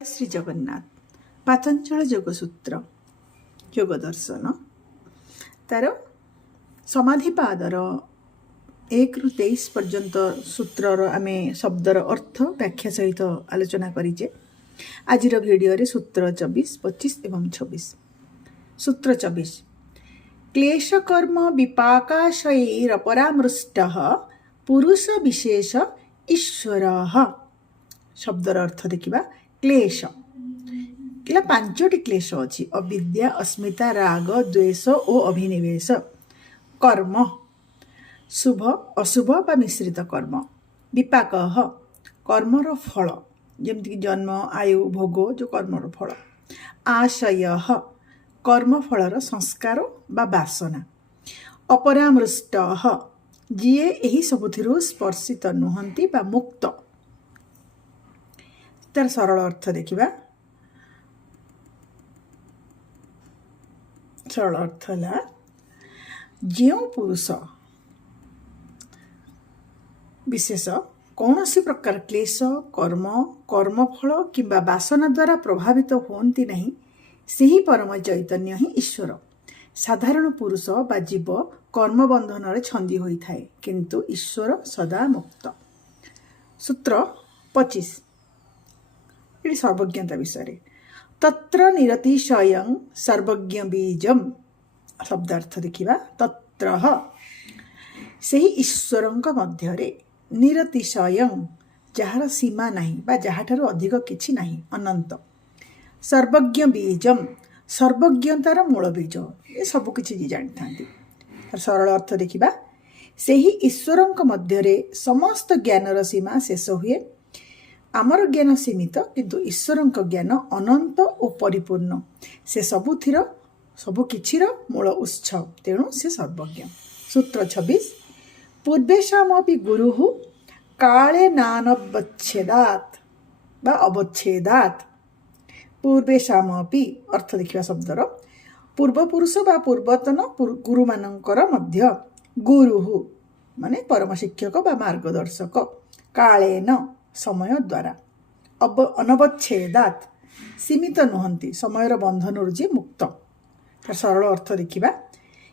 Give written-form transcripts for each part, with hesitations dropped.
श्री जगन्नाथ पातंजल योगसूत्र योग दर्शन तार समाधिपादर 1 ରୁ 23 पर्यंत सूत्रर आमे शब्दर अर्थ व्याख्या सहित आलोचना करिजे। आज भिडियो सूत्र 24, 25 एवं 26। सूत्र 24 क्लेश कर्म विपाकाशयैरपरामृष्टः पुरुष विशेष ईश्वरः। शब्दर अर्थ देखिबा। क्लेश किला 5टी क्लेश अछि। अविद्या, अस्मिता, राग, द्वेष और अभिनिवेश। कर्म शुभ अशुभ बा मिश्रित कर्म। विपाक कर्मर फल जेमति जन्म, आयु, भोग जो कर्मर फल। आशय कर्म फलर संस्कार बा वासना। अपरामृष्ट जीए एही सबुथिरु स्पर्शित नुहंती बा मुक्त। तार सरल अर्थ देखिबा। सरल अर्थ है जो पुरुष विशेष कौन सी प्रकार क्लेश कर्म कर्मफल किंबा वासना द्वारा प्रभावित होती नहीं, सही परम चैतन्य ही ईश्वर। साधारण पुरुष बा जीव कर्म बंधन छंदी होई थाए, किंतु ईश्वर सदा मुक्त। सूत्र 25 सर्वज्ञता विषय। तत्र निरतिशयं सर्वज्ञ बीजम। शब्दार्थ देखिबा। तत्र सही ईश्वरंक मध्यरे निरतिशयं जहार सीमा नहीं बा जहाठारु अधिक किछि नहीं, अनंत। सर्वज्ञ बीजम सर्वज्ञतार मूल बीज। ये सब किछि जानि थांती। सरल अर्थ देखिबा। सही ईश्वरंक मध्यरे समस्त ज्ञानर सीमा शेष हुए। आमर ज्ञान सीमित, किंतु ईश्वरंक ज्ञान अनंत और परिपूर्ण। से सबुथिर सबुकिछिर मूल उत्स, तेणु से सर्वज्ञ। सूत्र 26 पूर्वेशामपि गुरुः काले नानवच्छेदात् बा अवच्छेदात्। पूर्वेशामपि अर्थ देखिबा शब्दर पूर्वपुरुष बा पूर्वतन गुरु मानकर मध्य। गुरुः माने परम शिक्षक बा मार्गदर्शक। कालेन समय द्वारा। अनवच्छेदात् सीमित नुहंती, समयर बंधन मुक्त। सरल अर्थ देखिबा।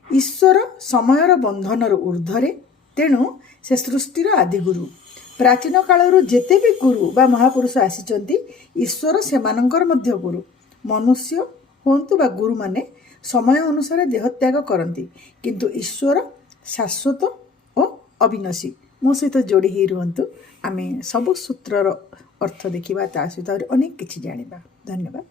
ईश्वर समयर बंधन ऊर्ध्वरे, तेणु से सृष्टिर आदिगुरु। प्राचीन कालरू जेते भी गुरु बा महापुरुष आसीचंती, ईश्वर सेमानंकर मध्य गुरु। मनुष्य होंतु बा गुरु माने समय अनुसार देहत्याग करती, किंतु ईश्वर शाश्वत और अविनाशी। मो सहित जोड़ी ही रुहंतु। आमे सब सूत्रर अर्थ देखिबा, ता सहित अनेक किछि जानिबा। धन्यवाद।